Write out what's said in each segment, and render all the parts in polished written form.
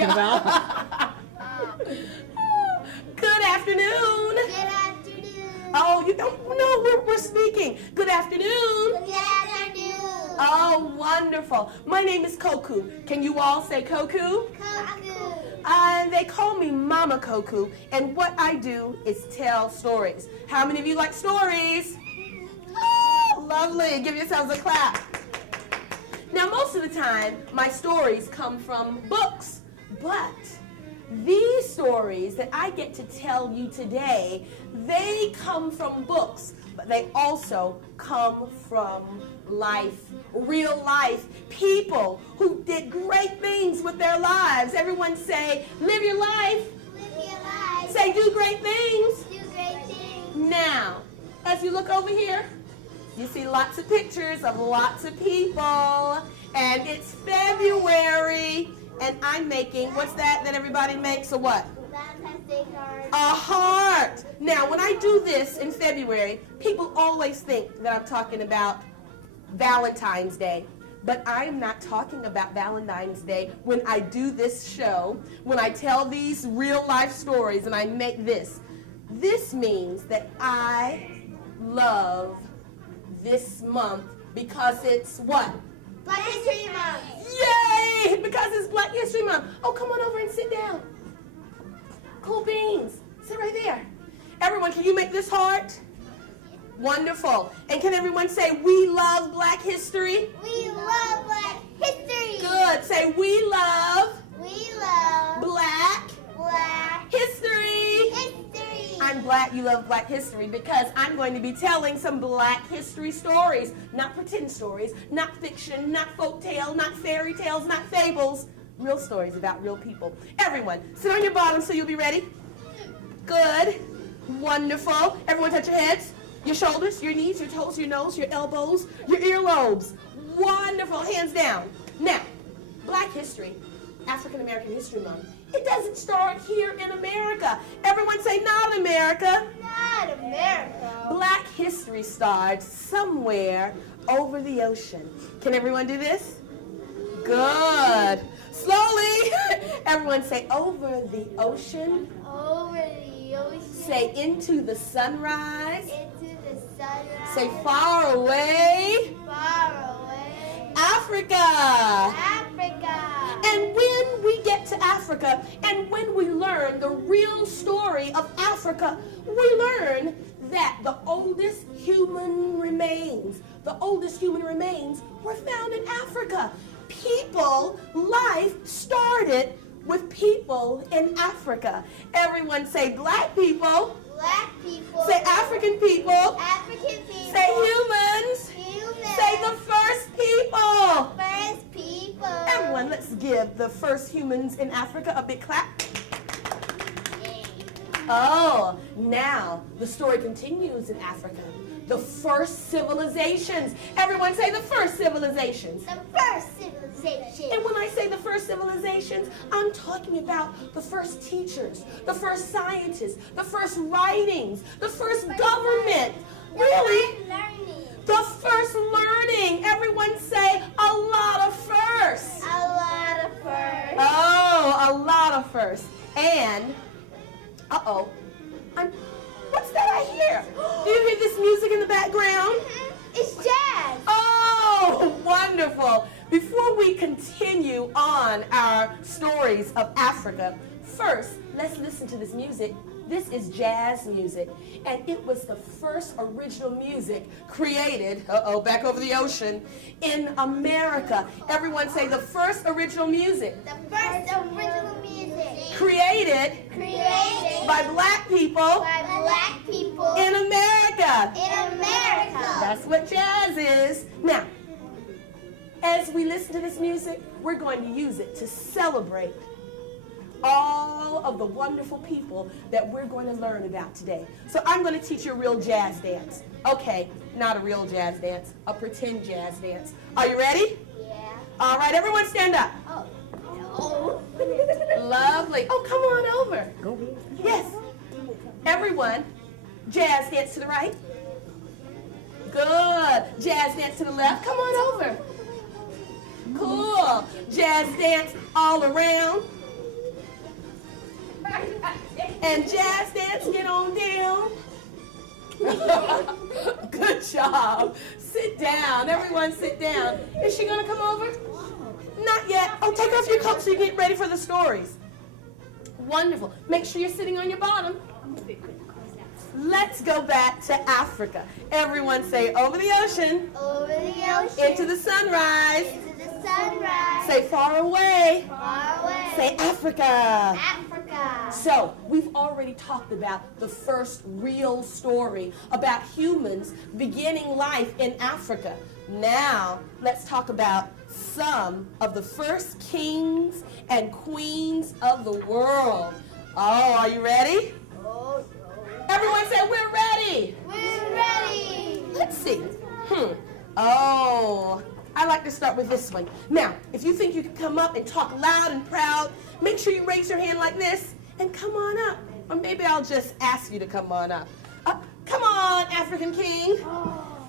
talking about. Good afternoon. Good afternoon. Oh, you don't know we're speaking. Good afternoon. Good afternoon. Oh, wonderful. My name is Koku. Can you all say Koku? Koku. They call me Mama Koku, and what I do is tell stories. How many of you like stories? Oh, lovely. Give yourselves a clap. Now, most of the time, my stories come from books, but these stories that I get to tell you today, they come from books, but they also come from life, real life, people who did great things with their lives. Everyone say, live your life. Live your life. Say, do great things. Do great things. Now, as you look over here, you see lots of pictures of lots of people, and it's February, and I'm making, what's that everybody makes, a what? Valentine's Day card. A heart. Now, when I do this in February, people always think that I'm talking about Valentine's Day, but I'm not talking about Valentine's Day when I do this show, when I tell these real life stories and I make this. This means that I love this month because it's what? Black History Month. Yay! Because it's Black History Month. Oh, come on over and sit down. Cool beans. Sit right there. Everyone, can you make this heart? Wonderful. And can everyone say, we love Black history? We love Black History. Good. Say, we love Black history. History. I'm glad you love Black history because I'm going to be telling some Black history stories. Not pretend stories, not fiction, not folk tale, not fairy tales, not fables. Real stories about real people. Everyone, sit on your bottom so you'll be ready. Good. Wonderful. Everyone touch your heads, your shoulders, your knees, your toes, your nose, your elbows, your earlobes. Wonderful. Hands down. Now, Black history, African American History Month, it doesn't start here in America. Everyone say, not America. Not America. Black history starts somewhere over the ocean. Can everyone do this? Good. Slowly. Everyone say, over the ocean. Over the ocean. Say, into the sunrise. Into the sunrise. Say, far away. Far away. Africa. Africa. And when we get to Africa, and when we learn the real story of Africa, we learn that the oldest human remains were found in Africa. Life started with people in Africa. Everyone say Black people. Black people. Say African people. African people. Say humans. Humans. Say the first people. First people. Everyone, let's give the first humans in Africa a big clap. Yay. Oh, now the story continues in Africa. The first civilizations. Everyone say the first civilizations. The first civilization. And when I say the first civilizations, I'm talking about the first teachers, the first scientists, the first writings, the first government. Really? Learning. The first learning. Everyone say a lot of firsts. A lot of first. Oh, a lot of firsts. And, what's that I hear? Do you hear this music in the background? It's jazz. Oh, wonderful. Before we continue on our stories of Africa, first, let's listen to this music. This is jazz music, and it was the first original music created, back over the ocean, in America. Everyone say the first original music. The first original music. Created by Black people by Black people in America. in America. That's what jazz is. Now, as we listen to this music, we're going to use it to celebrate all of the wonderful people that we're going to learn about today. So I'm going to teach you a real jazz dance. Okay, not a real jazz dance, a pretend jazz dance. Are you ready? Yeah. All right, everyone stand up. Oh. Oh. Lovely. Oh, come on over. Yes. Everyone, jazz dance to the right. Good. Jazz dance to the left. Come on over. Cool. Jazz dance all around. And jazz dance, get on down. Good job. Sit down. Everyone sit down. Is she going to come over? Not yet. Oh, take off your coat so you get ready for the stories. Wonderful. Make sure you're sitting on your bottom. Let's go back to Africa. Everyone say, over the ocean. Over the ocean. Into the sunrise. Into the sunrise. Say, far away. Far away. Say, Africa. Africa. So, we've already talked about the first real story about humans beginning life in Africa. Now, let's talk about some of the first kings and queens of the world. Oh, are you ready? Oh, Everyone say, we're ready. we're ready. Let's see. Oh, I like to start with this one. Now, if you think you can come up and talk loud and proud, make sure you raise your hand like this and come on up. Or maybe I'll just ask you to come on up. Come on, African King.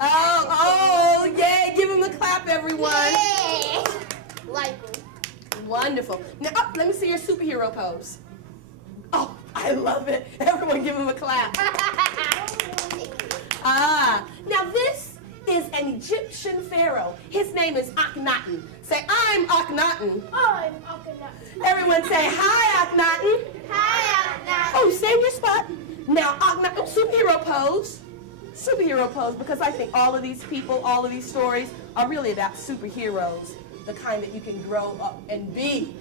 Oh, yay. Give him a clap, everyone. Yay. Like Wonderful. Now, let me see your superhero pose. Oh, I love it. Everyone give him a clap. Now this is an Egyptian pharaoh. His name is Akhenaten. Say, I'm Akhenaten. I'm Akhenaten. Everyone say, hi, Akhenaten. Hi, Akhenaten. Oh, stay in your spot. Now, Akhenaten, superhero pose. Superhero pose, because I think all of these people, all of these stories are really about superheroes, the kind that you can grow up and be.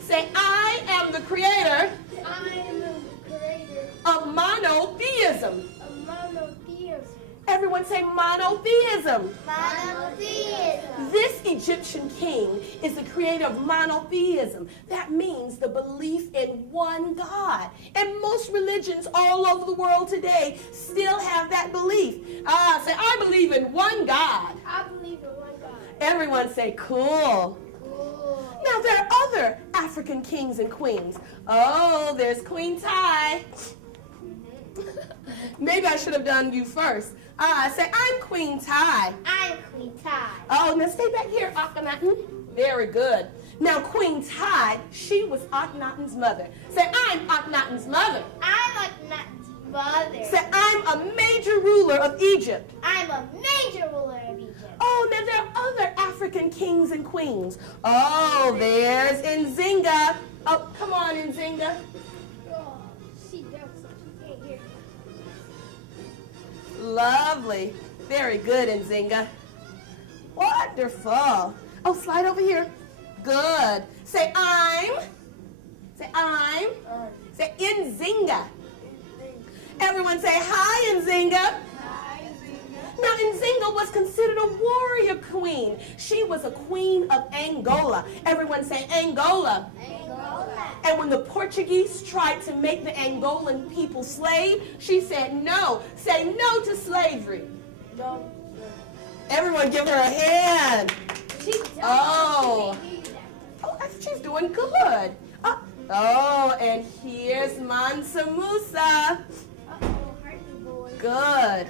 Say, I am the creator I am the creator of monotheism. of monotheism. Everyone say monotheism. Monotheism. This Egyptian king is the creator of monotheism. That means the belief in one God. And most religions all over the world today still have that belief. Say, I believe in one God. I believe in one God. Everyone say, cool. Cool. Now, there are other African kings and queens. Oh, there's Queen Tai. Maybe I should have done you first. Say, I'm Queen Tai. I'm Queen Tai. Oh, now stay back here, Akhenaten. Very good. Now, Queen Tai, she was Akhenaten's mother. Say, I'm Akhenaten's mother. I'm Akhenaten's mother. Say, I'm a major ruler of Egypt. I'm a major ruler of Egypt. Oh, now there are other African kings and queens. Oh, there's Nzinga. Oh, come on, Nzinga. Oh, she does something. Can't hear. Lovely. Very good, Nzinga. Wonderful. Oh, slide over here. Good. Say, I'm. Say, I'm. Say, Nzinga. Everyone say, hi, Nzinga. Now, Nzinga was considered a warrior queen. She was a queen of Angola. Everyone say Angola. Angola. And when the Portuguese tried to make the Angolan people slave, she said no. Say no to slavery. No. Everyone give her a hand. She does. Oh, she's doing good. Oh, and here's Mansa Musa. Uh-oh, hurt the boy. Good.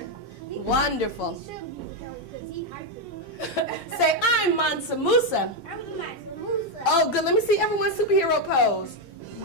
Wonderful. He should be because he hyped. Say, I'm Mansa Musa. I'm the Master Musa. Oh, good. Let me see everyone's superhero pose.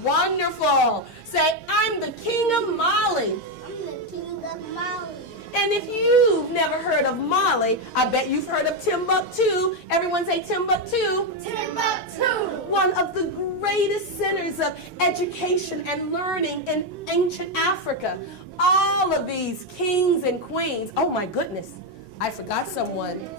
Wonderful. Say, I'm the king of Mali. I'm the king of Mali. And if you've never heard of Mali, I bet you've heard of Timbuktu. Everyone say Timbuktu. Timbuktu. One of the greatest centers of education and learning in ancient Africa. All of these kings and queens. Oh my goodness, I forgot someone.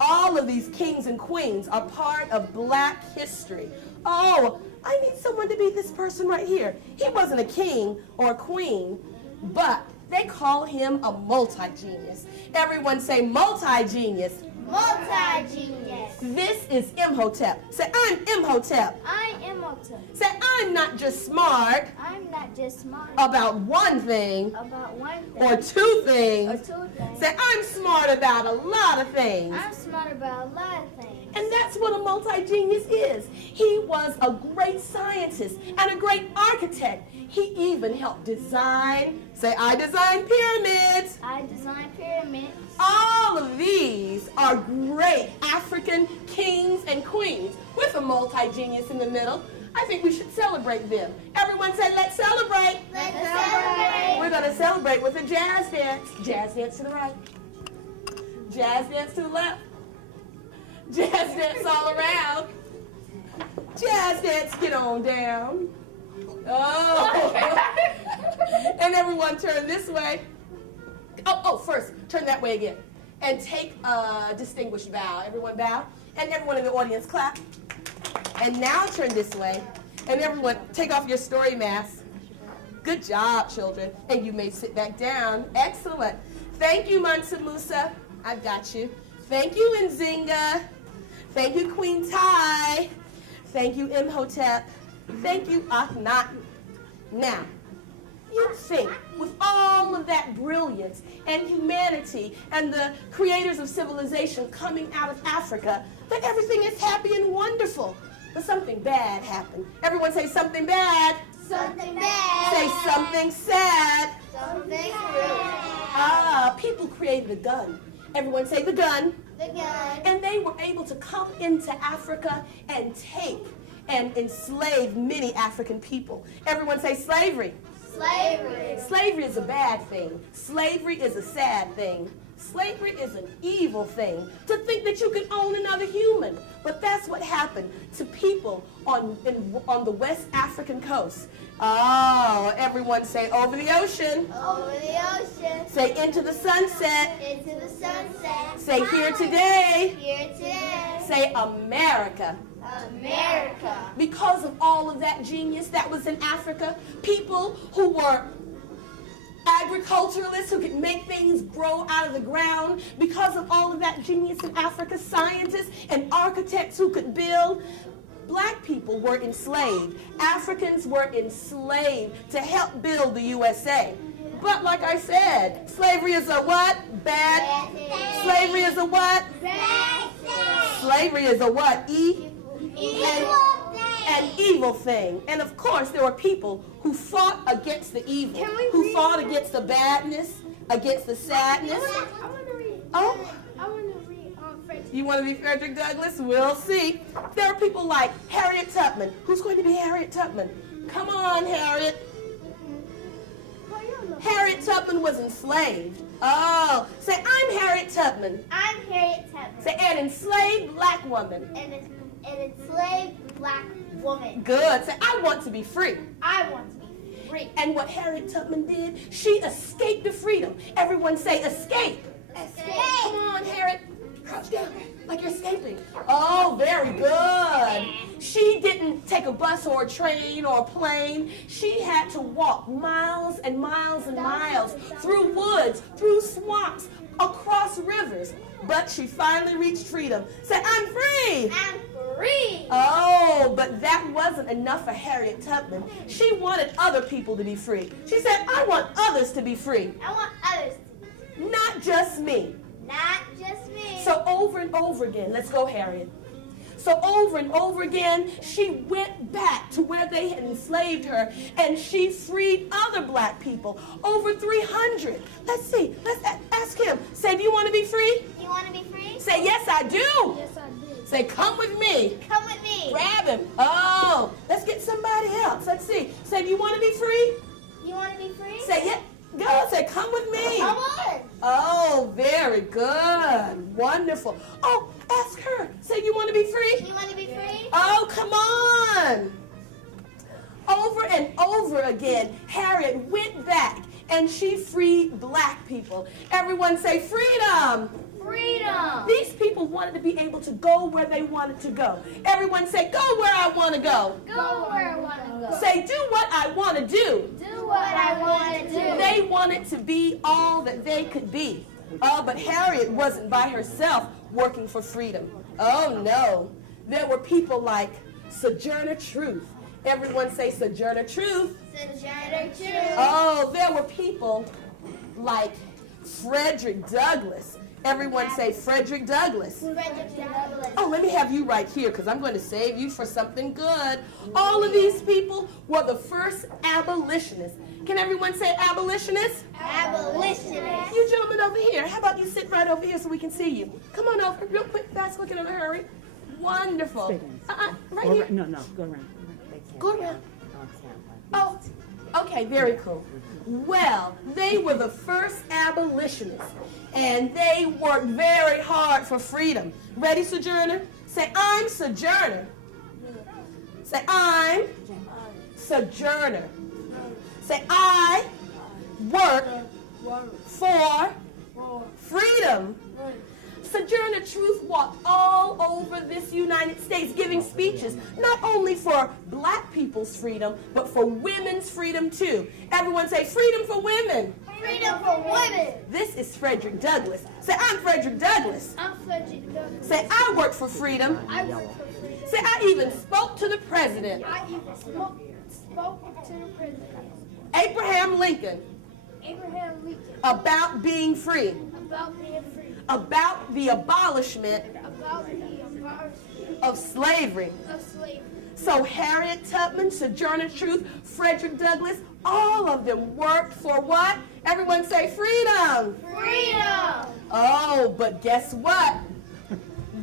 All of these kings and queens are part of Black history. Oh, I need someone to be this person right here. He wasn't a king or a queen, but they call him a multi-genius. Everyone say multi-genius. Multi-genius. This is Imhotep. Say, I'm Imhotep. I am Imhotep. Say, I'm not just smart I'm not just smart about one thing about one thing or two things. or two things. Say, I'm smart about a lot of things. I'm smart about a lot of things. And that's what a multi-genius is. He was a great scientist and a great architect. He even helped design, say, I designed pyramids. I designed pyramids. All of these are great African kings and queens with a multi-genius in the middle. I think we should celebrate them. Everyone say, let's celebrate. Let's celebrate. We're going to celebrate with a jazz dance. Jazz dance to the right. Jazz dance to the left. Jazz dance all around. Jazz dance, get on down. Oh. And everyone turn this way. Oh, first, turn that way again. And take a distinguished bow. Everyone bow. And everyone in the audience clap. And now turn this way. And everyone take off your story mask. Good job, children. And you may sit back down. Excellent. Thank you, Mansa Musa. I've got you. Thank you, Nzinga. Thank you, Queen Tai. Thank you, Imhotep. Thank you, Akhenaten. Now, you think with all of that brilliance and humanity and the creators of civilization coming out of Africa that everything is happy and wonderful. But something bad happened. Everyone say something bad. Something bad. Say something sad. Something good. People created a gun. Everyone say the gun. The gun. And they were able to come into Africa and take and enslave many African people. Everyone say slavery. Slavery. Slavery is a bad thing. Slavery is a sad thing. Slavery is an evil thing. To think that you can own another human. But that's what happened to people on the West African coast. Oh, everyone say over the ocean. Over the ocean. Say into the sunset. Into the sunset. Say here today. Here today. Say America. America. Because of all of that genius that was in Africa, people who were agriculturalists who could make things grow out of the ground, because of all of that genius in Africa, scientists and architects who could build, black people were enslaved. Africans were enslaved to help build the USA. But like I said, slavery is a what? Bad. Slavery is a what? Bad. Slavery is a what? An Evil evil thing. And of course, there were people who fought against the evil, who fought against the badness, against the sadness. I want to read. Oh, I want to read Frederick. you want to be Frederick Douglass? We'll see. There are people like Harriet Tubman. Who's going to be Harriet Tubman? Come on, Harriet. Harriet Tubman was enslaved. Oh, say, I'm Harriet Tubman. I'm Harriet Tubman. Say, an enslaved black woman. An enslaved black woman. Good. Say, I want to be free. I want to be free. And what Harriet Tubman did, she escaped to freedom. Everyone say, escape. Escape. Come on, Harriet. Crouch down like you're escaping. Oh, very good. She didn't take a bus or a train or a plane. She had to walk miles and miles and miles through woods, through swamps, across rivers. But she finally reached freedom. Say, I'm free. I'm free. Oh, but that wasn't enough for Harriet Tubman. She wanted other people to be free. She said, I want others to be free. I want others to be Not just me. not just me. So over and over again, let's go, Harriet. So over and over again, she went back to where they had enslaved her, and she freed other black people, over 300. Let's see, let's ask him. Say, do you want to be free? You want to be free? Say, yes, I do. Yes, I do. Say, come with me. Come with me. Grab him. Oh, let's get somebody else. Let's see. Say, do you want to be free? You want to be free? Say, yeah. Go. Say, come with me. Come on. Oh, very good. Wonderful. Oh, ask her. Say, you want to be free? You want to be free? Oh, come on. Over and over again, Harriet went back and she freed black people. Everyone say freedom. Freedom. These people wanted to be able to go where they wanted to go. Everyone say, go where I want to go. Go where I want to go. Say, do what I want to do. Do what I want to do. They wanted to be all that they could be. Oh, but Harriet wasn't by herself working for freedom. Oh, no. There were people like Sojourner Truth. Everyone say Sojourner Truth. Sojourner Truth. Oh, there were people like Frederick Douglass. Everyone say Frederick Douglass. Frederick Douglass. Oh, let me have you right here because I'm going to save you for something good. All of these people were the first abolitionists. Can everyone say abolitionists? Abolitionist. You gentlemen over here, how about you sit right over here so we can see you? Come on over, real quick, fast, quick, and in a hurry. Wonderful. Right Or, here. no, go around. Go around. Oh, okay, very cool. Well, they were the first abolitionists, and they worked very hard for freedom. Ready, Sojourner? Say, I'm Sojourner. Say, I'm Sojourner. Say, I work for freedom. Sojourner Truth walked all over this United States giving speeches, not only for black people's freedom, but for women's freedom too. Everyone say, freedom for women. Freedom for women. This is Frederick Douglass. Say, I'm Frederick Douglass. I'm Frederick Douglass. Say, I work for freedom. I work for freedom. Say, I even spoke to the president. I even spoke to the president. Abraham Lincoln, Abraham Lincoln. about being free, About being free. about the abolishment About the abolishment of slavery. of slavery. So Harriet Tubman, Sojourner Truth, Frederick Douglass, all of them worked for what? Everyone say freedom. Freedom. Oh, but guess what?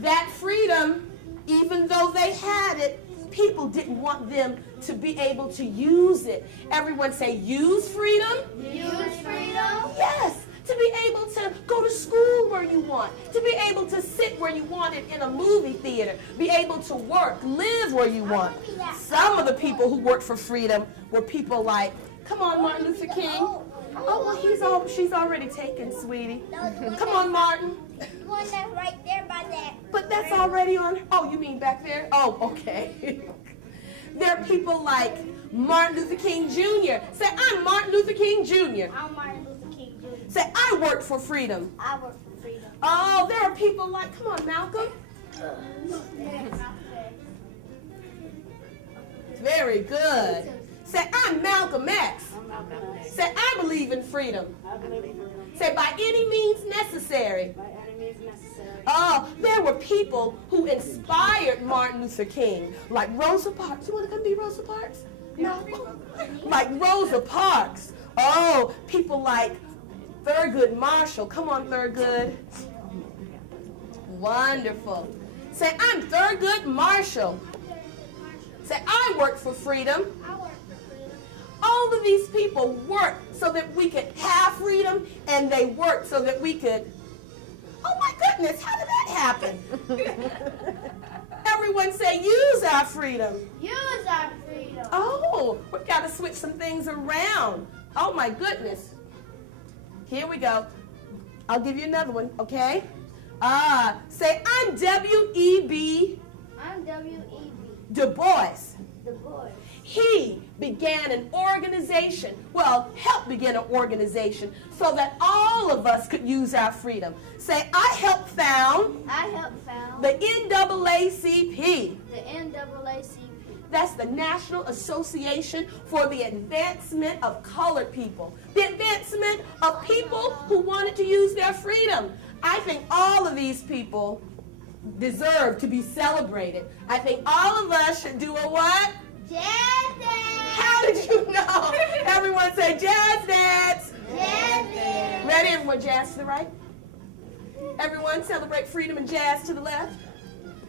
That freedom, even though they had it, people didn't want them to be able to use it. Everyone say use freedom. Use freedom. Yes, to be able to go to school where you want, to be able to sit where you wanted in a movie theater, be able to work, live where you want. Some of the people who worked for freedom were people like, come on, Martin Luther King. Oh, well, she's already taken, sweetie. Come on, Martin. One that's right there by that. But that's already on. Oh, you mean back there? Oh, okay. There are people like Martin Luther King Jr. Say, I'm Martin Luther King Jr. I'm Martin Luther King Jr. Say, I work for freedom. I work for freedom. Oh, there are people like, come on, Malcolm. Very good. Say, I'm Malcolm X. Say, I believe in freedom. Say, by any means necessary. Oh, there were people who inspired Martin Luther King, like Rosa Parks. You want to come be Rosa Parks? No? Like Rosa Parks. Oh, people like Thurgood Marshall. Come on, Thurgood. Wonderful. Say, I'm Thurgood Marshall. Say, I work for freedom. I work for freedom. All of these people worked so that we could have freedom, and they worked so that we could. Oh my goodness, how did that happen? Everyone say, use our freedom. Use our freedom. Oh, we've got to switch some things around. Oh my goodness. Here we go. I'll give you another one, okay? Say, I'm W.E.B. I'm W.E.B. Du Bois. Du Bois. He began an organization, helped begin an organization so that all of us could use our freedom. Say, I helped found I helped found the NAACP. the NAACP. That's the National Association for the Advancement of Colored People. The advancement of people who wanted to use their freedom. I think all of these people deserve to be celebrated. I think all of us should do a what? Jazz Dance. How did you know? Everyone say jazz dance. Jazz Dance. Ready? Everyone jazz to the right. Everyone celebrate freedom and jazz to the left.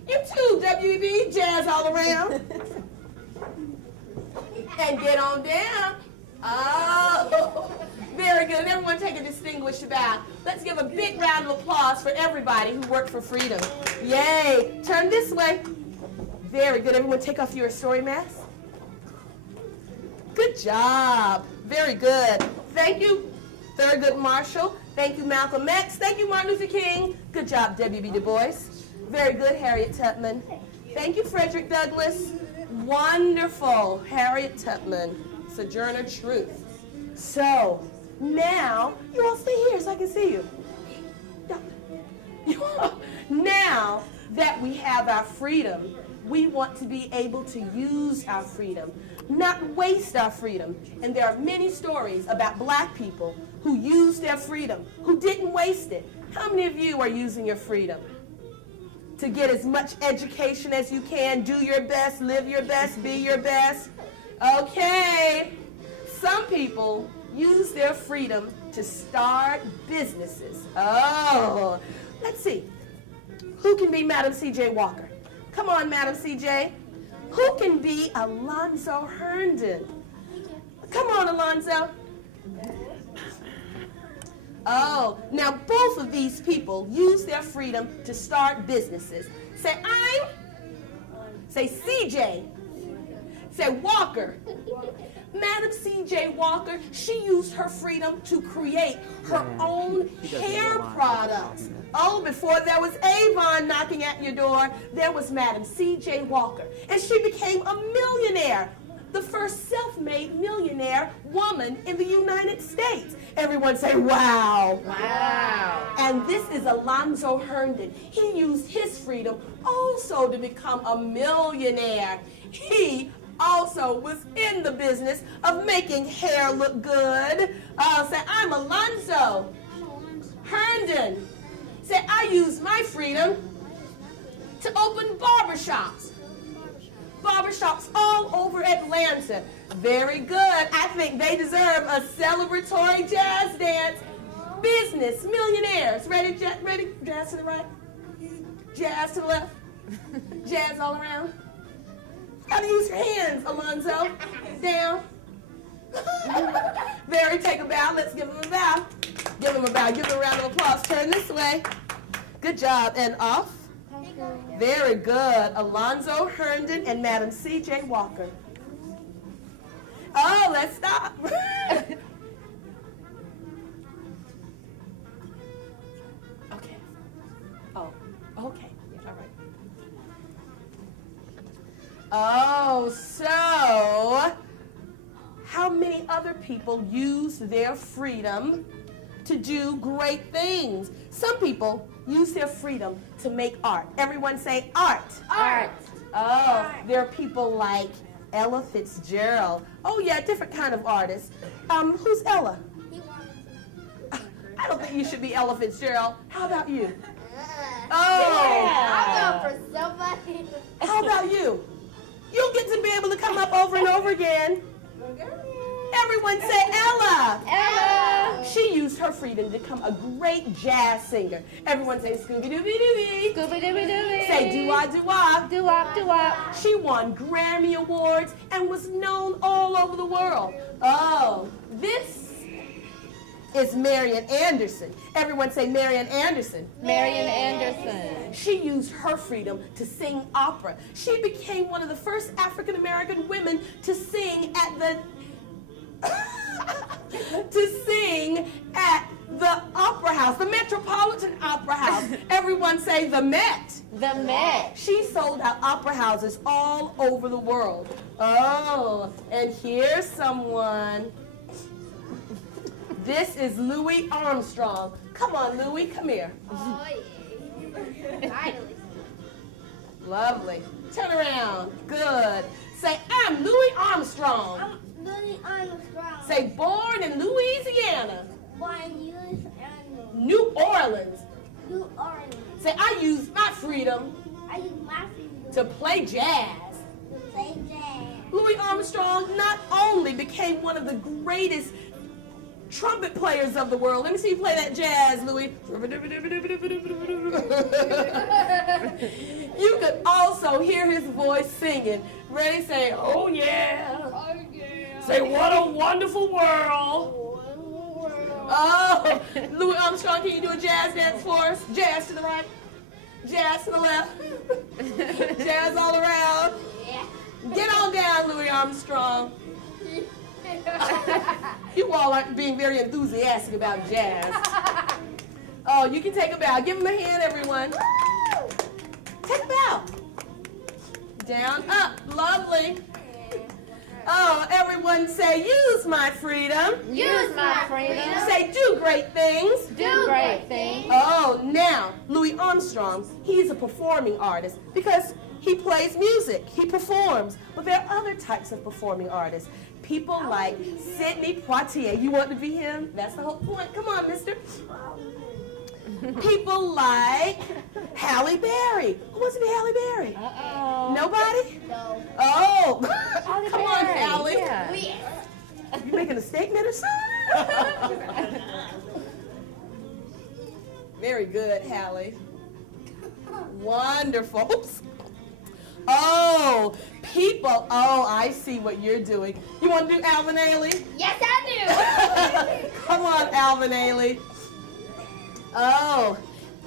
You too, WB, jazz all around. And get on down. Oh, very good. Everyone take a distinguished bow. Let's give a big round of applause for everybody who worked for freedom. Yay. Turn this way. Very good. Everyone take off your story masks. Good job. Very good. Thank you, Thurgood Marshall. Thank you, Malcolm X. Thank you, Martin Luther King. Good job, W.B. Du Bois. Very good, Harriet Tubman. Thank you, Frederick Douglass. Wonderful, Harriet Tubman. Sojourner Truth. So, now, you all stay here so I can see you. Now that we have our freedom, we want to be able to use our freedom, not waste our freedom. And there are many stories about black people who used their freedom, who didn't waste it. How many of you are using your freedom to get as much education as you can, do your best, live your best, be your best? Okay. Some people use their freedom to start businesses. Oh, let's see. Who can be Madam C.J. Walker? Come on, Madam C.J. Who can be Alonzo Herndon? Come on, Alonzo. Oh, now both of these people use their freedom to start businesses. Say I'm. Say CJ. Say Walker. Madam C.J. Walker, she used her freedom to create her own hair products. Oh, before there was Avon knocking at your door, there was Madam C.J. Walker. And she became a millionaire, the first self-made millionaire woman in the United States. Everyone say, wow. Wow. And this is Alonzo Herndon. He used his freedom also to become a millionaire. He also was in the business of making hair look good. Say, I'm Alonzo Herndon. Say, I use my freedom to open barbershops. Barbershops all over Atlanta. Very good. I think they deserve a celebratory jazz dance. Business, millionaires. Ready? Ready? Jazz to the right. Jazz to the left. Jazz all around. Gotta use your hands, Alonzo. Down. Very, take a bow. Let's give him a bow. Give him a bow. Give him a round of applause. Turn this way. Good job. And off. Very good. Alonzo Herndon and Madam C.J. Walker. Oh, let's stop. Okay. Oh, okay. All right. Oh, so how many other people use their freedom to do great things? Some people use their freedom to make art. Everyone say art. Art. Oh, there are people like Ella Fitzgerald. Oh yeah, different kind of artist. Who's Ella? I don't think you should be Ella Fitzgerald. How about you? Oh. I'm going for somebody. How about you? You'll get to be able to come up over and over again. Everyone say Ella. Ella. She used her freedom to become a great jazz singer. Everyone say Scooby-Dooby-Dooby. Scooby-Dooby-Dooby. Say doo-wah-doo-wah. Doo-wop, doo-wop. She won Grammy Awards and was known all over the world. Oh, this is Marian Anderson. Everyone say Marian Anderson. Marian Anderson. She used her freedom to sing opera. She became one of the first African American women to sing at the Opera House, the Metropolitan Opera House. Everyone say the Met. The Met. She sold out opera houses all over the world. Oh, and here's someone. This is Louis Armstrong. Come on, Louis, come here. Oh, yeah. Finally. Lovely. Turn around. Good. Say, I'm Louis Armstrong. I'm Billy Armstrong. Say, born in Louisiana, Why use New Orleans. New Orleans. Say, I use my freedom I use my freedom to play jazz. to play jazz. Louis Armstrong not only became one of the greatest trumpet players of the world. Let me see you play that jazz, Louis. You could also hear his voice singing. Ready? Say, oh yeah. Oh, yeah. Say, what a wonderful world. Oh, Louis Armstrong, can you do a jazz dance for us? Jazz to the right, jazz to the left, jazz all around. Yeah. Get on down, Louis Armstrong. You all aren't being very enthusiastic about jazz. Oh, you can take a bow. Give him a hand, everyone. Take a bow. Down, up. Lovely. Oh, everyone say, use my freedom. Use my freedom. Say, do great things. Do great things. Oh, now, Louis Armstrong, he's a performing artist because he plays music. He performs. But there are other types of performing artists. People like Sidney Poitier. You want to be him? That's the whole point. Come on, mister. People like Halle Berry. Who wants to be Halle Berry? Uh-oh. Nobody? No. Oh, Halle come on, Berry, Halle. yeah. You making a statement or something? Very good, Halle. Wonderful. Oops. Oh, people. Oh, I see what you're doing. You want to do Alvin Ailey? Yes, I do. Come on, Alvin Ailey. Oh,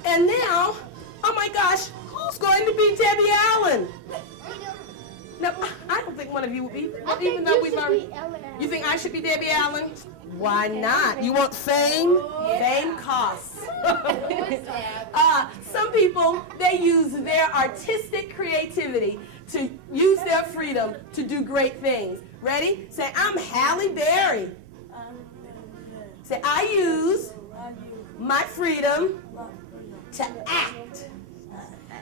and now, oh my gosh, who's going to be Debbie Allen? No, I don't think one of you will be. Even though we've already. You think I should be Debbie Allen? Why not? You want fame? Fame costs. Some people, they use their artistic creativity to use their freedom to do great things. Ready? Say, I'm Halle Berry. Say, I use my freedom to act.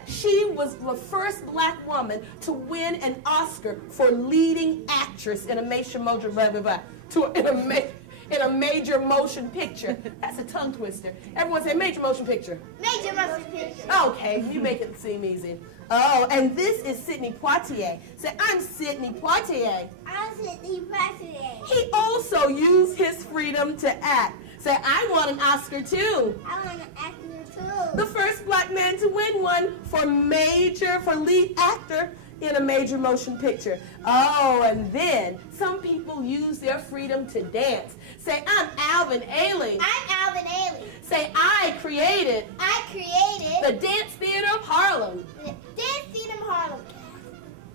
She was the first black woman to win an Oscar for leading actress in a major motion, in a major motion picture. That's a tongue twister. Everyone say major motion picture. Major motion picture. Okay, you make it seem easy. Oh, and this is Sidney Poitier. Say, I'm Sidney Poitier. I'm Sidney Poitier. He also used his freedom to act. Say, I want an Oscar too. I want an actor The too. first black man to win one for lead actor in a major motion picture. Oh, and then some people use their freedom to dance. Say, I'm Alvin Ailey. I'm Alvin Ailey. Say, I created the the Dance Theater of Harlem. Dance Theater of Harlem.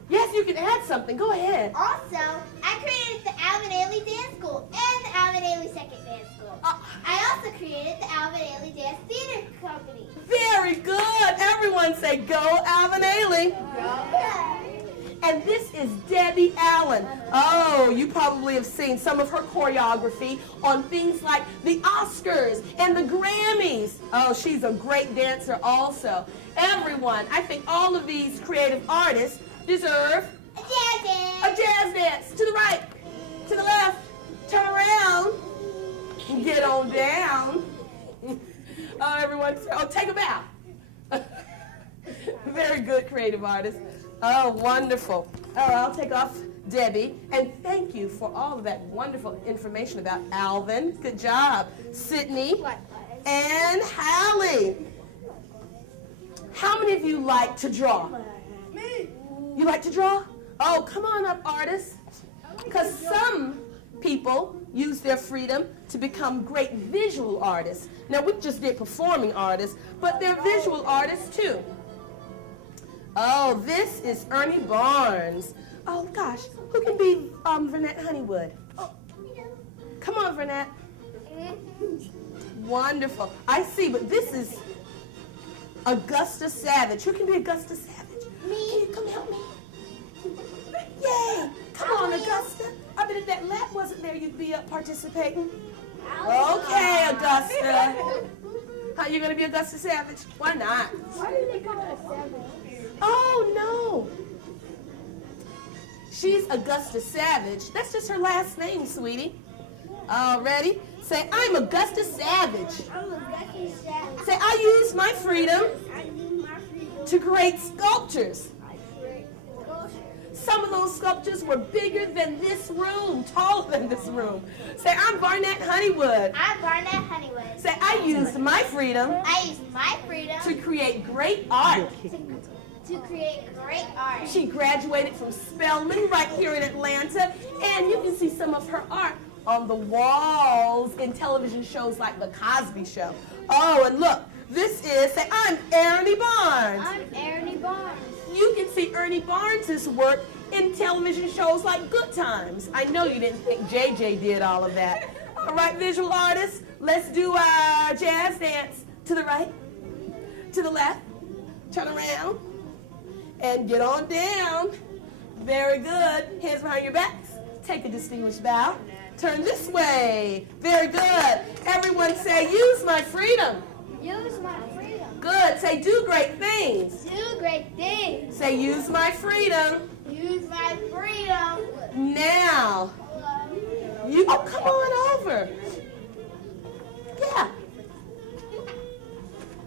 Yes, you can add something. Go ahead. Also, I created the Alvin Ailey Dance School and the Alvin Ailey Second Dance School. I also created the Alvin Ailey Dance Theater Company. Very good. Everyone say, go Alvin Ailey. And this is Debbie Allen. Oh, you probably have seen some of her choreography on things like the Oscars and the Grammys. Oh, she's a great dancer also. Everyone, I think all of these creative artists deserve A jazz a dance. jazz dance. To the right, to the left, turn around, get on down. Oh, everyone, oh, take a bow. Very good creative artist. Oh, wonderful. All right, I'll take off Debbie. And thank you for all of that wonderful information about Alvin. Good job. Sydney and Hallie. How many of you like to draw? Me. You like to draw? Oh, come on up, artists. Because some people use their freedom to become great visual artists. Now, we just did performing artists, but they're visual artists too. Oh, this is Ernie Barnes. Oh, gosh, who can be Vernette Honeywood? Oh, come on, Vernette. Wonderful. I see, but this is Augusta Savage. Who can be Augusta Savage? Me. Can you come help me? Yay! Come on, Augusta. I bet if that lap wasn't there, you'd be up participating. Okay, Augusta. How you gonna be Augusta Savage? Why not? Why did they call it a savage? Oh no. She's Augusta Savage. That's just her last name, sweetie. All ready? Say, I'm Augusta Savage. I'm a Becky Savage. Say, I use my freedom I use my freedom. to create sculptures. I create sculpture. Some of those sculptures were bigger than this room, taller than this room. Say, I'm Barnett Honeywood. I'm Barnett Honeywood. Say, I used my freedom I use my freedom to create great art. to create great art. She graduated from Spelman right here in Atlanta, and you can see some of her art on the walls in television shows like The Cosby Show. Oh, and look, this is, say, I'm Ernie Barnes. I'm Ernie Barnes. You can see Ernie Barnes' work in television shows like Good Times. I know you didn't think JJ did all of that. All right, visual artists, let's do a jazz dance. To the right, to the left, turn around, and get on down. Very good. Hands behind your backs. Take a distinguished bow. Turn this way. Very good. Everyone say, use my freedom. Use my freedom. Good. Say, do great things. Do great things. Say, use my freedom. Use my freedom. Now. You, oh, come on over. Yeah.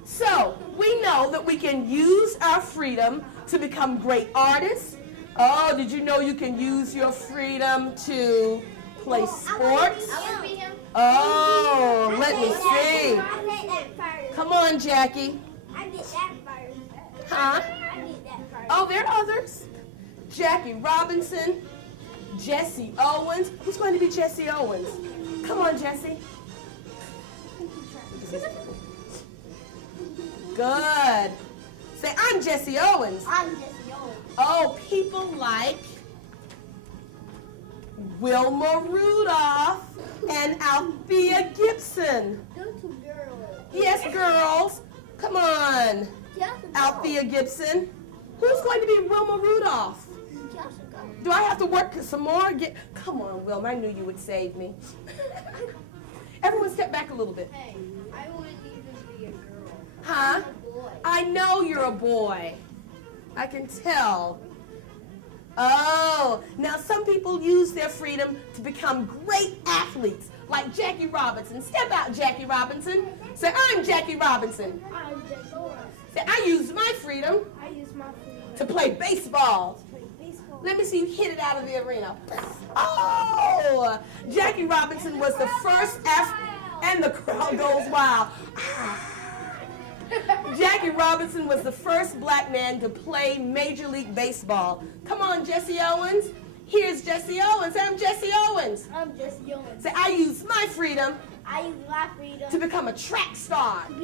So, we know that we can use our freedom to become great artists. Oh, did you know you can use your freedom to play sports? I want to be him. Oh, let me see. I did that first. Come on, Jackie. I did that first. Huh? I did that first. Oh, there are others. Jackie Robinson, Jesse Owens. Who's going to be Jesse Owens? Come on, Jesse. Good. Say, I'm Jesse Owens. I'm Jesse Owens. Oh, people like Wilma Rudolph and Althea Gibson. Those two girls. Yes, girls. Come on, Althea Gibson. Who's going to be Wilma Rudolph? Do I have to work some more? Come on, Wilma. I knew you would save me. Everyone step back a little bit. Hey, I wouldn't even be a girl. Huh? I'm a boy. I know you're a boy. I can tell. Oh, now some people use their freedom to become great athletes, like Jackie Robinson. Step out, Jackie Robinson. Say, I'm Jackie Robinson. I'm Jesse Owens. Say, I use my freedom I use my freedom to play baseball. to play baseball. Let me see you hit it out of the arena. Oh, Jackie Robinson was the first and the crowd goes wild. Jackie Robinson was the first black man to play Major League Baseball. Come on, Jesse Owens. Here's Jesse Owens. Say, I'm Jesse Owens. I'm Jesse Owens. Say, I use my freedom I use my freedom to become a track star. to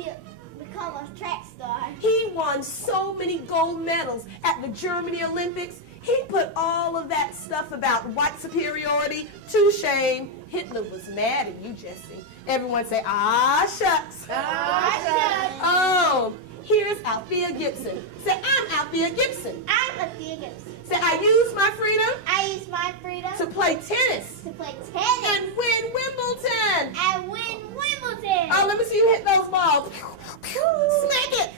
become a track star. He won so many gold medals at the Germany Olympics. He put all of that stuff about white superiority to shame. Hitler was mad at you, Jesse. Everyone say, ah, shucks. Oh, here's Althea Gibson. Say, I'm Althea Gibson. I'm Althea Gibson. Say, I use my freedom I use my freedom to play tennis to play tennis and win Wimbledon. and win Wimbledon. Oh, let me see you hit those balls. Smack it.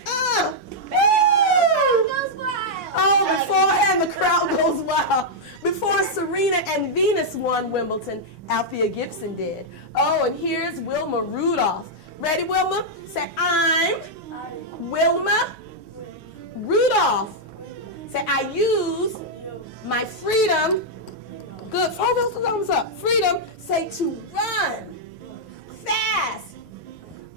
Goes wild. Oh, beforehand the crowd goes wild. Before Serena and Venus won Wimbledon, Althea Gibson did. Oh, and here's Wilma Rudolph. Ready, Wilma? Say, I'm Wilma Rudolph. Say, I use my freedom. Good. Hold those thumbs up. Freedom. Say, to run fast.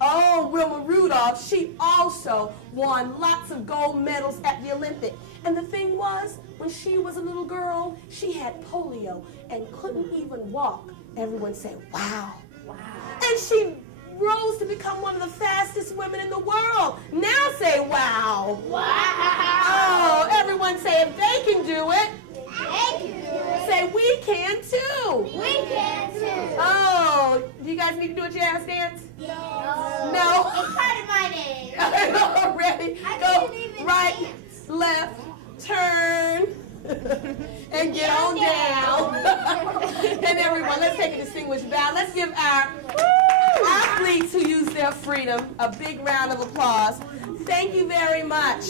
Oh, Wilma Rudolph, she also won lots of gold medals at the Olympics. And the thing was, when she was a little girl, she had polio and couldn't even walk. Everyone said, wow. Wow. And she rose to become one of the fastest women in the world. Now say, wow. Wow. Oh, everyone say, if they can do it, They can do it. say, we can too. We can too. Oh, do you guys need to do a jazz dance? No. It's part of my name. Ready? I Go didn't even right, dance. left, turn, and get on down. And everyone, let's take a distinguished bow. Let's give our athletes who use their freedom a big round of applause. Thank you very much.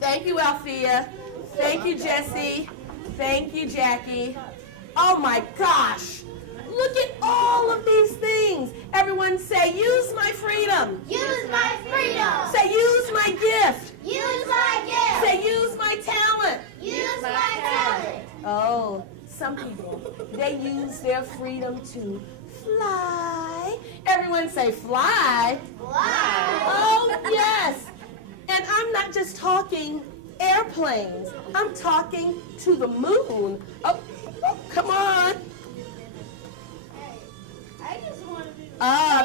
Thank you, Althea. Thank you, Jesse. Thank you, Jackie. Oh my gosh. Look at all of these things. Everyone say, use my freedom. Use my freedom. Say, use my gift. Use my gift. Say, use my talent. Use my talent. Oh, some people, they use their freedom to fly. Everyone say, fly. Fly. Oh, yes. And I'm not just talking airplanes. I'm talking to the moon. Oh, come on. I just want to be.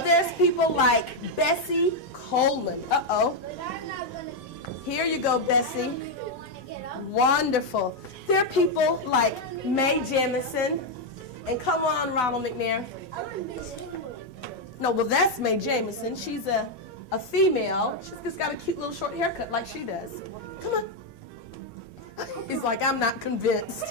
There's people like Bessie Coleman. Uh-oh. But I'm not going to be. Here you go, I Bessie. don't even want to get up. Wonderful. There are people like Mae Jemison. And come on, Ronald McNair. I want to be single. No, well, that's Mae Jemison. She's a female. She's just got a cute little short haircut like she does. Come on. He's like, I'm not convinced.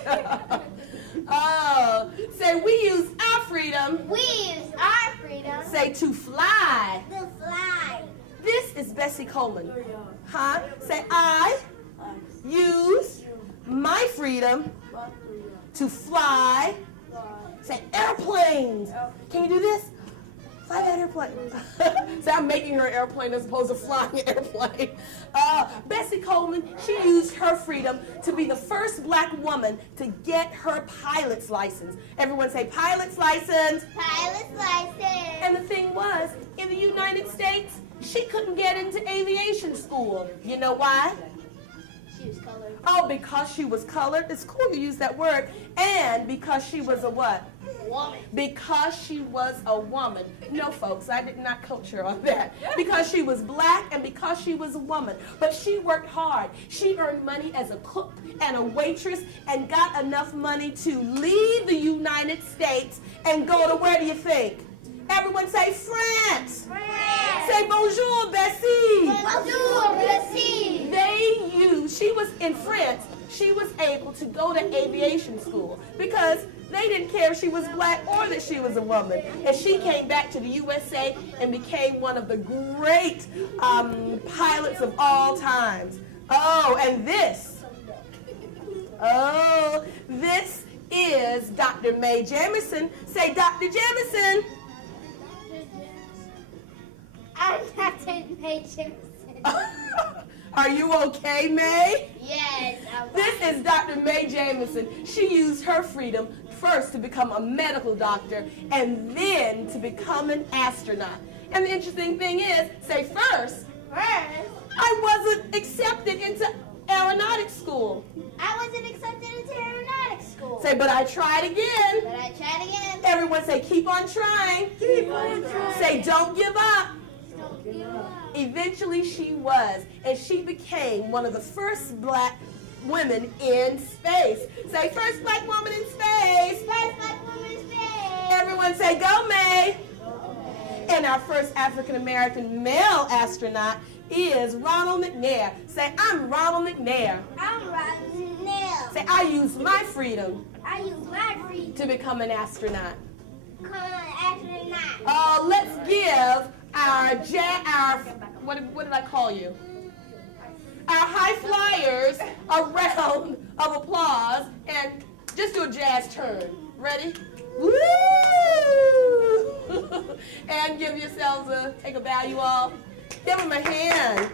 Oh, say we use our freedom. We use our freedom Say to fly. to fly. This is Bessie Coleman. Huh? Say I use my freedom to fly. Say airplanes. Can you do this? Fly that airplane. Say I'm making her airplane as opposed to flying an airplane. Bessie Coleman, she used her freedom to be the first black woman to get her pilot's license. Everyone say pilot's license. Pilot's license. And the thing was, in the United States, she couldn't get into aviation school. You know why? she was colored. Oh, because she was colored. It's cool you use that word. And because she was a what? Woman. Because she was a woman. No, folks, I did not coach her on that. Because she was black and because she was a woman. But she worked hard. She earned money as a cook and a waitress and got enough money to leave the United States and go to, where do you think? Everyone say France. France. Say bonjour, Bessie. Bonjour, Bessie. She was in France. She was able to go to aviation school because they didn't care if she was black or that she was a woman. And she came back to the USA and became one of the great pilots of all times. Oh, and this is Dr. Mae Jemison. Say, Dr. Jemison. I'm Dr. Mae Jemison. Are you okay, Mae? Yes, I'm This is Dr. Mae Jemison. She used her freedom first to become a medical doctor and then to become an astronaut. And the interesting thing is, say first, I wasn't accepted into aeronautics school. I wasn't accepted into aeronautics school. Say, but I tried again. But I tried again. Everyone say, keep on trying. Keep on trying. Say, don't give up. Don't give up. Eventually she was, and she became one of the first black women in space. Say, first black woman in space. First black woman in space. Everyone say, go Mae. And our first African-American male astronaut is Ronald McNair. Say, I'm Ronald McNair. I'm Ronald McNair. Say, I used my freedom I use my freedom to become an astronaut. to become an astronaut. Let's give our what did I call you? Our high flyers a round of applause and just do a jazz turn. Ready? Woo! And give yourselves take a bow, you all. Give them a hand.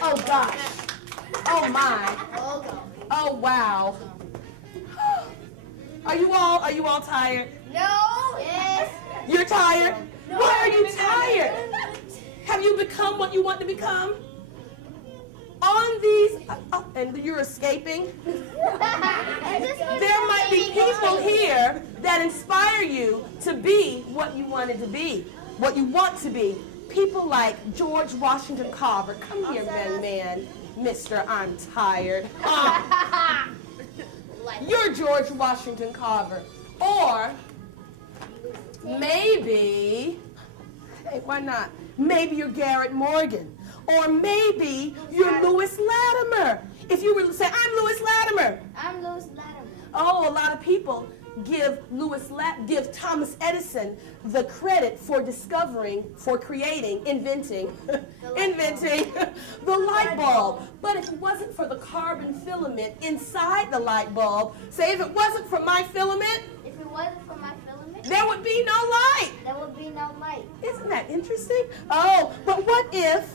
Oh gosh. Oh my. Oh wow. Are you all tired? No. Yes. You're tired? No, Why are you I'm tired? Have you become what you want to become? On these, and you're escaping? There might be people here that inspire you to be what you wanted to be, what you want to be. People like George Washington Carver. Come here, man. Mister, I'm tired. You're George Washington Carver. Or maybe, hey, why not? Maybe you're Garrett Morgan. Or maybe you're Lewis Latimer. If you were to say, I'm Lewis Latimer. I'm Lewis Latimer. Oh, a lot of people give Thomas Edison the credit for inventing the light bulb. But if it wasn't for the carbon filament inside the light bulb, say if it wasn't for my filament, If it wasn't for my filament, there would be no light. there would be no light. Isn't that interesting? Oh, but what if,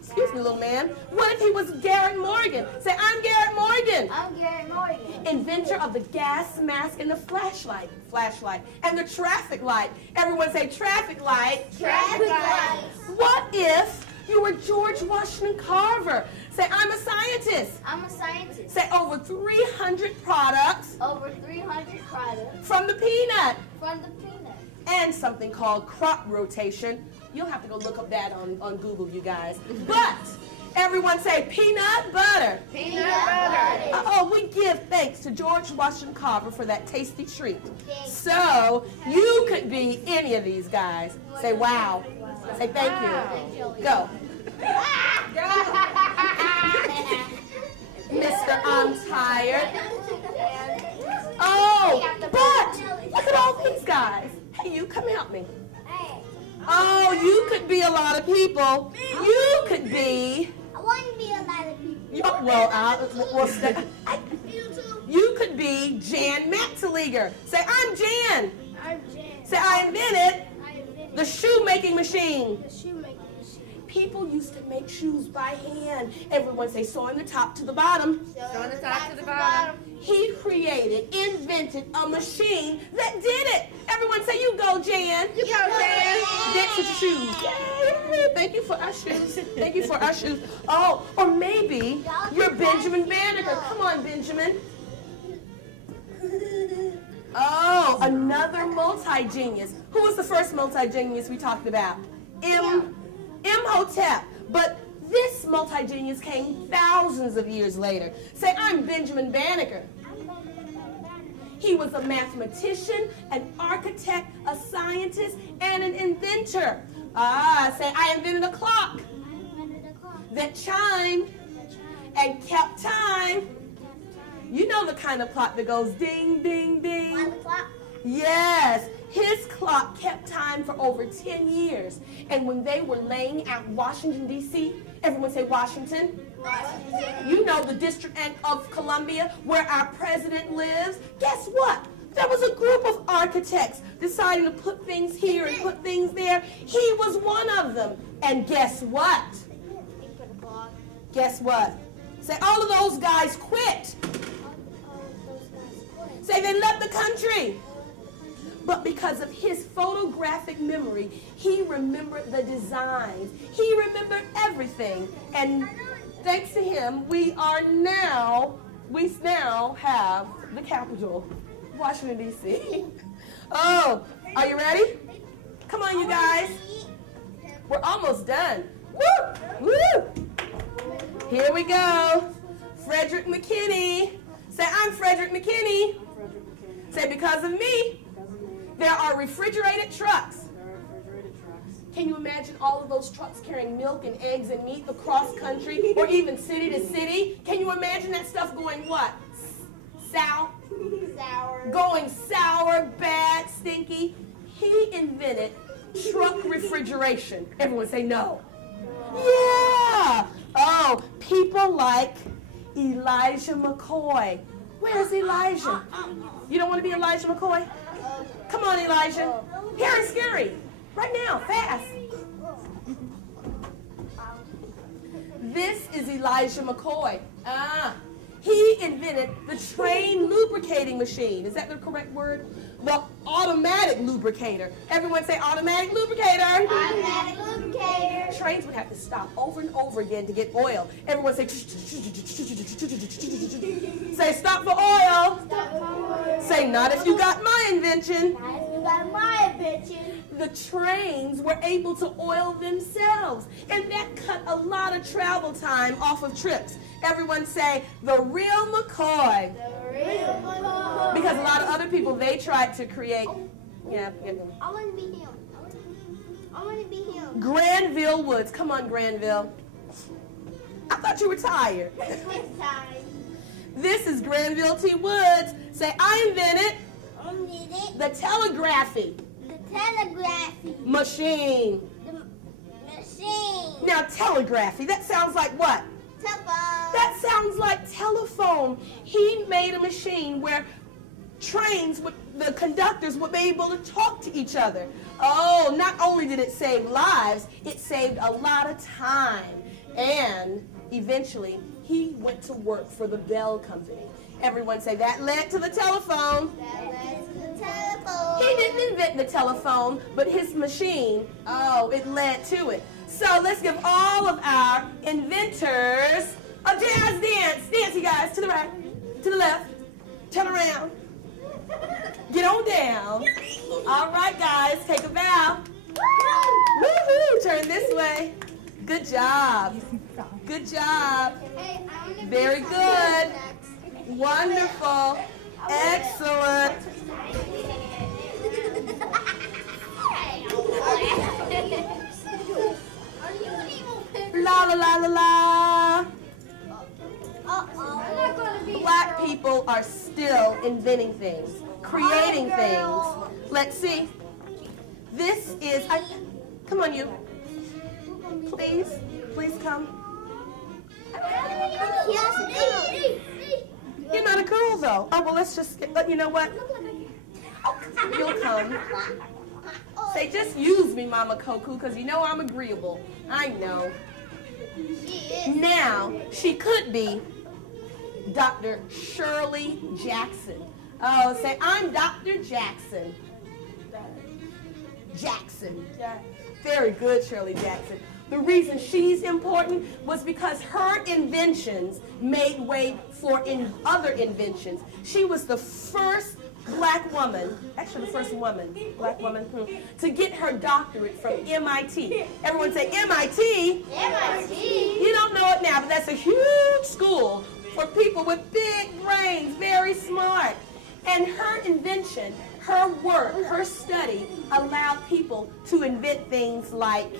excuse me, little man. What if he was Garrett Morgan? Say, I'm Garrett Morgan. I'm Garrett Morgan. Inventor of the gas mask and the flashlight, and the traffic light. Everyone say traffic light. Traffic light. What if you were George Washington Carver? Say, I'm a scientist. I'm a scientist. Say, over 300 products Over 300 products from the peanut. from the peanut. And something called crop rotation. You'll have to go look up that on Google, you guys. But everyone say peanut butter. Peanut butter. We give thanks to George Washington Carver for that tasty treat. So you could be any of these guys. Say wow. Say thank you. Go. Mr. I'm tired. Oh, but look at all these guys. Hey, you come help me. Oh, you could be a lot of people. You could be. I want to be a lot of people. You could be Jan Matzeliger. Say, I'm Jan. I'm Jan. Say, I invented I invented the shoemaking machine. the shoemaking machine. People used to make shoes by hand. Everyone say, sewing the top to the bottom. From the top to the bottom. He created, invented, invented a machine that did it. Everyone say, you go, Jan. You go, Jan. Dance with your shoes. Yay. Thank you for our shoes. Thank you for our shoes. Oh, or maybe you're Benjamin Banneker. Come on, Benjamin. Oh, another multi-genius. Who was the first multi-genius we talked about? Imhotep. But this multi-genius came thousands of years later. Say, I'm Benjamin Banneker. He was a mathematician, an architect, a scientist, and an inventor. Say, I invented a clock that chimed and kept time. You know the kind of clock that goes ding, ding, ding. Yes, his clock kept time for over 10 years. And when they were laying out Washington, D.C., everyone say Washington. You know the District of Columbia where our president lives. Guess what? There was a group of architects deciding to put things here and put things there. He was one of them. And guess what? Guess what? Say, all of those guys quit. Say, they left the country. But because of his photographic memory, he remembered the designs. He remembered everything. And thanks to him, we now have the capital, Washington, D.C. Oh, are you ready? Come on, you guys. We're almost done. Woo! Woo! Here we go. Frederick McKinney. Say, I'm Frederick McKinney. Say, because of me, there are refrigerated trucks. Can you imagine all of those trucks carrying milk and eggs and meat across country or even city to city? Can you imagine that stuff going what? Sour. Going sour, bad, stinky. He invented truck refrigeration. Everyone say no. Yeah. Oh, people like Elijah McCoy. Where's Elijah? You don't want to be Elijah McCoy? Come on, Elijah. Harry Scary. Right now, fast. This is Elijah McCoy. He invented the train lubricating machine. Is that the correct word? The automatic lubricator. Everyone say automatic lubricator. Automatic lubricator. Trains would have to stop over and over again to get oil. Everyone say, say stop for oil. Say not if you got my invention. The trains were able to oil themselves, and that cut a lot of travel time off of trips. Everyone say, the real McCoy. The real McCoy. Because a lot of other people, they tried to create, I want to be him. I want to be him. Granville Woods. Come on, Granville. I thought you were tired. This is Granville T. Woods. Say, I invented the telegraphy. The telegraphy. Machine. The machine. Now, telegraphy, that sounds like what? Telephone. That sounds like telephone. He made a machine where trains, the conductors would be able to talk to each other. Oh, not only did it save lives, it saved a lot of time. And eventually, he went to work for the Bell Company. Everyone say, that led to the telephone. That led to the telephone. He didn't invent the telephone, but his machine, it led to it. So let's give all of our inventors a jazz dance. Dance, you guys, to the right, to the left, turn around, get on down. All right, guys, take a bow. Woo-hoo, turn this way. Good job. Good job. Very good. Wonderful. Excellent. La la la la la. Black people are still inventing things, creating things. Let's see. This is, come on you. Please come. You're not a girl though. Oh, well, let's just, you know what? You'll come. Say, just use me, Mama Koku, because you know I'm agreeable. I know. Now, she could be Dr. Shirley Jackson. Oh, say, I'm Dr. Jackson. Jackson. Very good, Shirley Jackson. The reason she's important was because her inventions made way for other inventions. She was the first black woman, actually the first black woman, to get her doctorate from MIT. Everyone say MIT. MIT. You don't know it now, but that's a huge school for people with big brains, very smart. And her invention, her work, her study allowed people to invent things like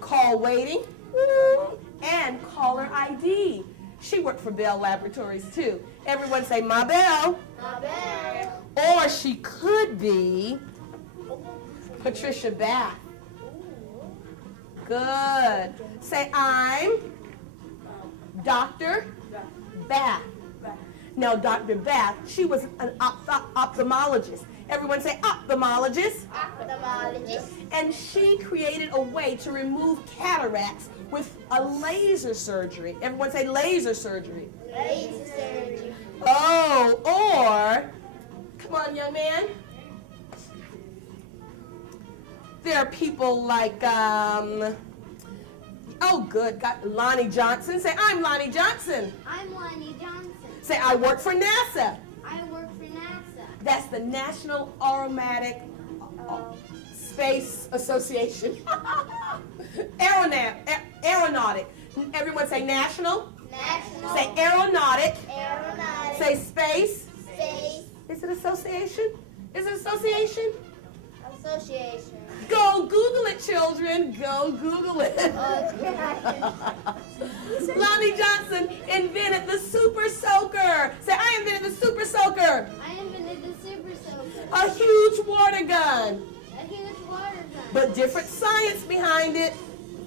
call waiting and caller ID. She worked for Bell Laboratories too. Everyone say, my Bell. My bad. Or she could be Patricia Bath. Good. Say, I'm Dr. Bath. Now, Dr. Bath, she was an ophthalmologist. Everyone say ophthalmologist. Ophthalmologist. And she created a way to remove cataracts with a laser surgery. Everyone say laser surgery. Laser surgery. Oh, or, come on, young man. There are people like, oh, good, got Lonnie Johnson. Say, I'm Lonnie Johnson. I'm Lonnie Johnson. Say, I work for NASA. I work for NASA. That's the National Aeronautic Space Association. Aeronautic. Everyone say national. National. Say aeronautic. Aeronautic. Say space. Space. Is it association? Is it association? Association. Go Google it, children. Go Google it. Lonnie Johnson invented the Super Soaker. Say, I invented the Super Soaker. I invented the Super Soaker. A huge water gun. A huge water gun. But different science behind it.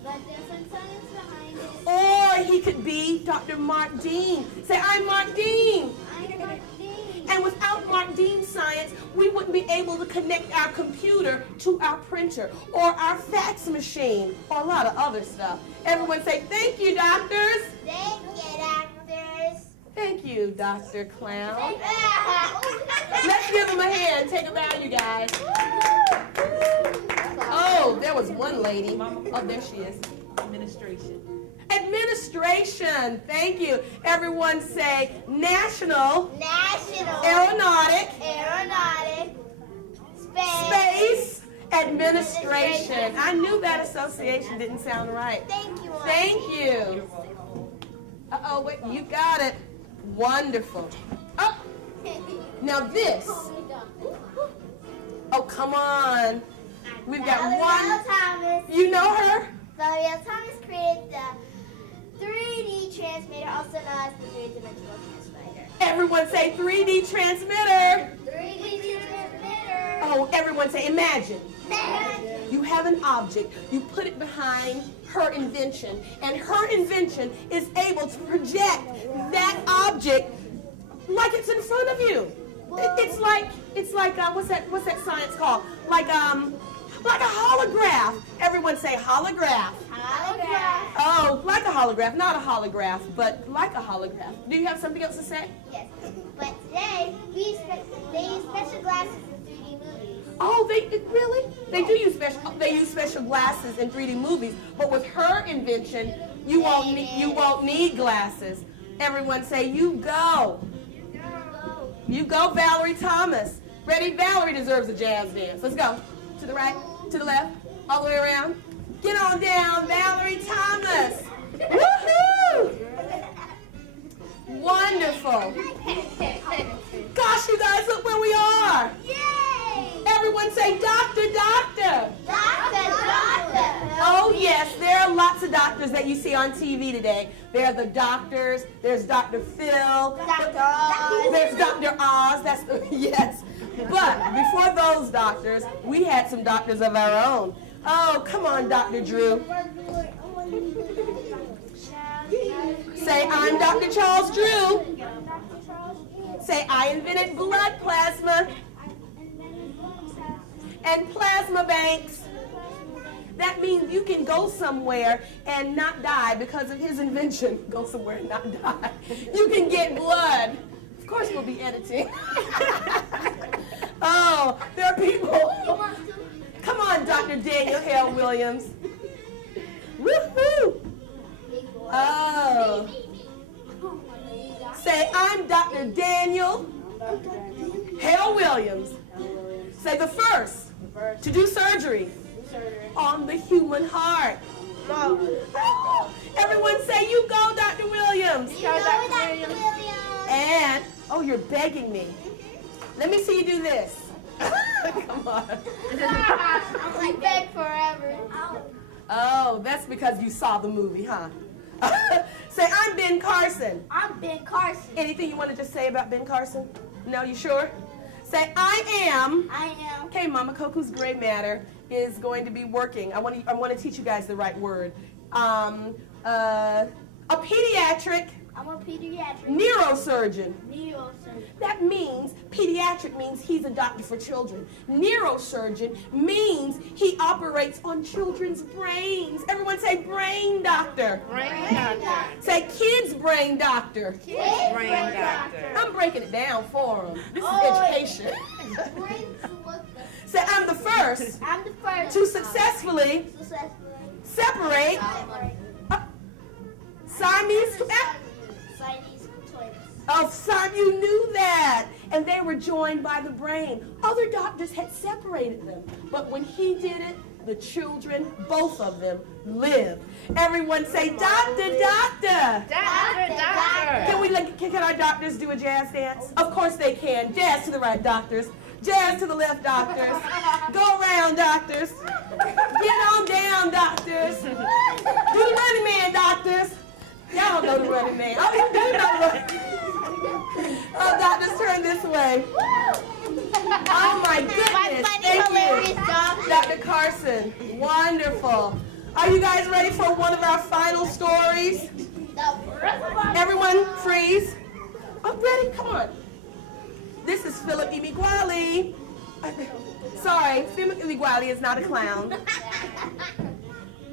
But different science behind it. Or he could be Dr. Mark Dean. Say, I'm Mark Dean. I'm Mark Dean. And without Mark Dean's science, we wouldn't be able to connect our computer to our printer or our fax machine or a lot of other stuff. Everyone say, thank you, doctors. Thank you, doctors. Thank you, Dr. Clown. Let's Let's give him a hand. Take a bow, you guys. Oh, there was one lady. Oh, there she is. Administration. Administration. Thank you. Everyone say National National Aeronautic Aeronautic Space. Space Administration. I knew that association didn't sound right. Thank you. Auntie. Thank you. Uh-oh, wait, you got it. Wonderful. Oh, now this. Oh, come on. We've got Valerie one. Thomas. You know her? Valerie Thomas created the 3D transmitter, also known as the three-dimensional transmitter. Everyone say 3D transmitter. 3D transmitter. Oh, everyone say imagine. Imagine. You have an object, you put it behind her invention, and her invention is able to project that object like it's in front of you. It's like what's that science called? Like a holograph. Everyone say holograph. Holograph. Oh, like a holograph, not a holograph, but like a holograph. Do you have something else to say? Yes. But today, they use special glasses in 3D movies. Oh, really? They use special glasses in 3D movies, but with her invention, you won't need glasses. Everyone say, you go. You go, Valerie Thomas. Ready? Valerie deserves a jazz dance. Let's go. To the right, to the left, all the way around. Get on down, Valerie Thomas. Woohoo! Wonderful. Gosh, you guys, look where we are. Yay! Everyone say, doctor, doctor. Doctor. Oh, yes, there are lots of doctors that you see on TV today. There are the doctors. There's Dr. Phil. Dr. Oz. There's Dr. Oz. That's yes. But before those doctors, we had some doctors of our own. Oh, come on, Dr. Drew. Say, I'm Dr. Charles Drew. Say, I invented blood plasma and plasma banks. That means you can go somewhere and not die because of his invention. Go somewhere and not die. You can get blood. Of course we'll be editing. Oh, there are people. Come on, Dr. Daniel Hale Williams. Woo-hoo. Oh. Say, I'm Dr. Daniel Hale Williams. Say, the first to do surgery on the human heart. Everyone say, you go, Dr. Williams. You go, Dr. Williams. And, oh, you're begging me. Let me see you do this. Come on. I'm like beg forever. Oh, that's because you saw the movie, huh? Say, I'm Ben Carson. I'm Ben Carson. Anything you want to just say about Ben Carson? No, you sure? Say, I am. Okay, Mama Coco's Gray Matter is going to be working. I want to teach you guys the right word. A pediatric. I'm a pediatric. Neurosurgeon. Neurosurgeon. That means, pediatric means he's a doctor for children. Neurosurgeon means he operates on children's brains. Everyone say brain doctor. Brain doctor. Say kids brain doctor. Kids Brain doctor. I'm breaking it down for them. This is Oh. education. Say, I'm the first I'm the first to successfully separate Siamese twins. You knew that. And they were joined by the brain. Other doctors had separated them. But when he did it, the children, both of them, lived. Everyone say, doctor, doctor. Can our doctors do a jazz dance? Of course they can. Jazz to the right, doctors. Jazz to the left, doctors. Go around, doctors. Get on down, doctors. Do the Running Man, doctors. Y'all don't know the Running Man. Oh, you do know the Running Man. Oh, doctors, turn this way. Oh, my goodness. Thank you, Dr. Carson. Wonderful. Are you guys ready for one of our final stories? Everyone, freeze. I'm ready. Come on. This is Philip Imiguali. Sorry, Philip Imiguali is not a clown.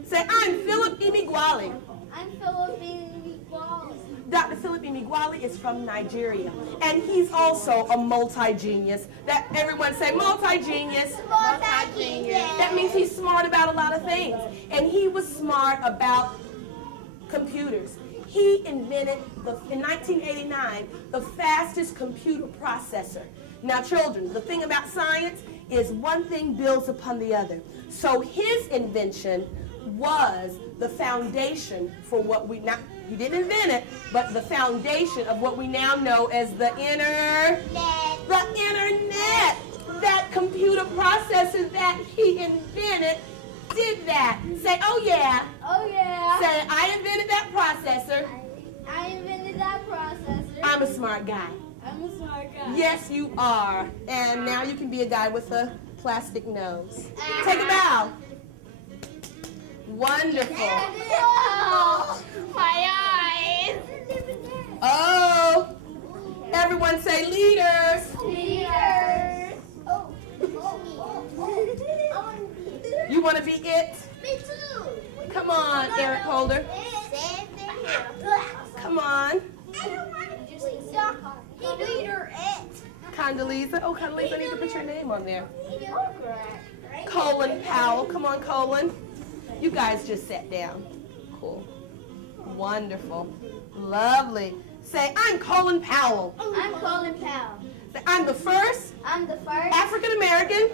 Say, I'm Philip Imiguali. I'm Philip Imiguali. Dr. Philip Imiguali is from Nigeria, and he's also a multi-genius. That everyone say multi-genius. Multi-genius. That means he's smart about a lot of things, and he was smart about computers. He invented, in 1989, the fastest computer processor. Now, children, the thing about science is one thing builds upon the other. So his invention was the foundation for what we now, he didn't invent it, but the foundation of what we now know as the internet. That computer processor that he invented did that. Say, oh yeah. Oh yeah. Say, I invented that processor. I invented that processor. I'm a smart guy. I'm a smart guy. Yes, you are. And now you can be a guy with a plastic nose. Take a bow. Wonderful. Oh, my eyes. Oh, everyone say leaders. Leaders. You want to be it? Me too. Come on, Eric Holder. Come on. I don't want to be leader it. Condoleezza. Oh, Condoleezza, I need to put your name on there. Colin Powell. Come on, Colin. You guys just sat down. Cool. Wonderful. Lovely. Say, I'm Colin Powell. I'm Colin Powell. Say, I'm the first I'm the first African American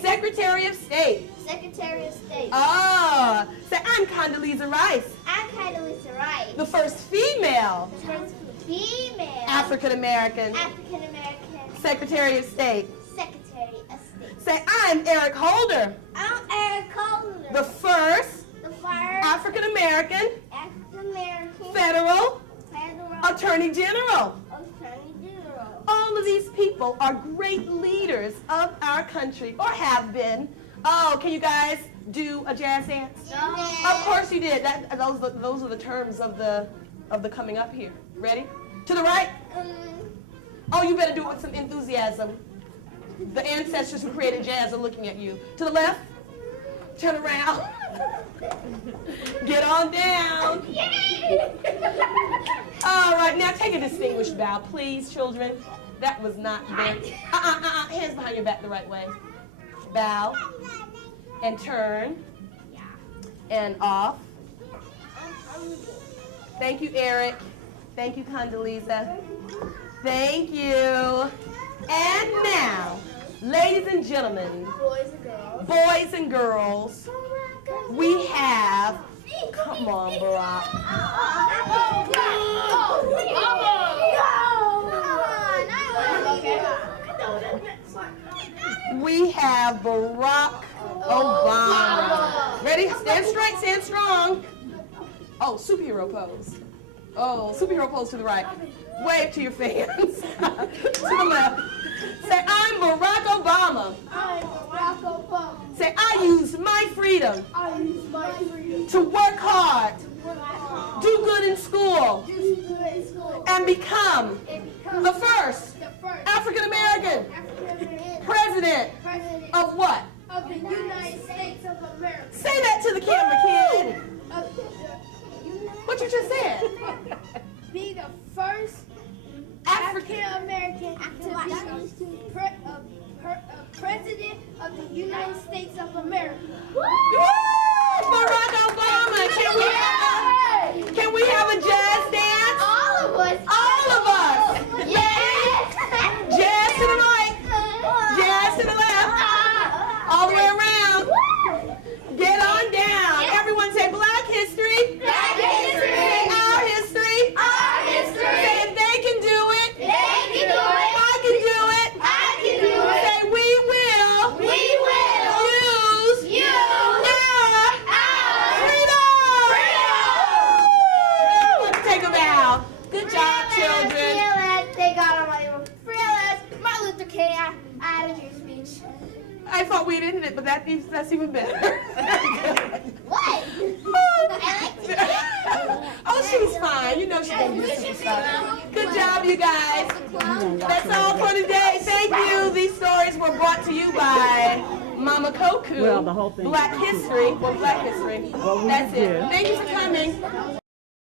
Secretary of State. Secretary of State. Ah, say, I'm Condoleezza Rice. I'm Condoleezza Rice. The first female First female African American Secretary of State. Secretary of State. Say, I'm Eric Holder. I'm Eric Holder. The first African American Federal Attorney General. All of these people are great leaders of our country, or have been. Oh, can you guys do a jazz dance? Of course you did. Those are the terms of the coming up here. Ready? To the right. Oh, you better do it with some enthusiasm. The ancestors who created jazz are looking at you. To the left. Turn around. Get on down. All right, now take a distinguished bow, please, children. That was not very. Hands behind your back the right way. Bow. And turn. And off. Thank you, Eric. Thank you, Condoleezza. Thank you. And now, ladies and gentlemen, boys and girls, we have, come on, Barack. We have Barack Obama. Ready? Stand straight, stand strong. Oh, superhero pose. Oh, superhero pose to the right. Wave to your fans. To the left. Say, I'm Barack Obama. Say, I use my freedom to work hard, do good in school, and become the first African American president of what? Of the United States of America. Say that to the camera, kid. What you just said? Be the first African American to be president of the United States of America. Woo! Barack Obama. Can we have a jazz dance? All of us. All of us. Yes. Jazz to the right. Jazz to the left. All the way around. Get on down. Everyone say Black history. Black history. Say our history. Our history. Say if they can do it. They can do it. I can do it. I can do it. Say we will. We will. Use. Our freedom. freedom. Let's take a bow. Good job, children. Fearless. They got on my fearless. Martin Luther King. I had a your speech. I thought we'd ended it, but that's even better. What? Oh, she's fine. You know she's going to do some stuff. Good job, you guys. That's all for today. Thank you. These stories were brought to you by Mama Koku. Well, the whole thing. Black History. Well, Black History. Well, we That's it. did. Thank you for coming.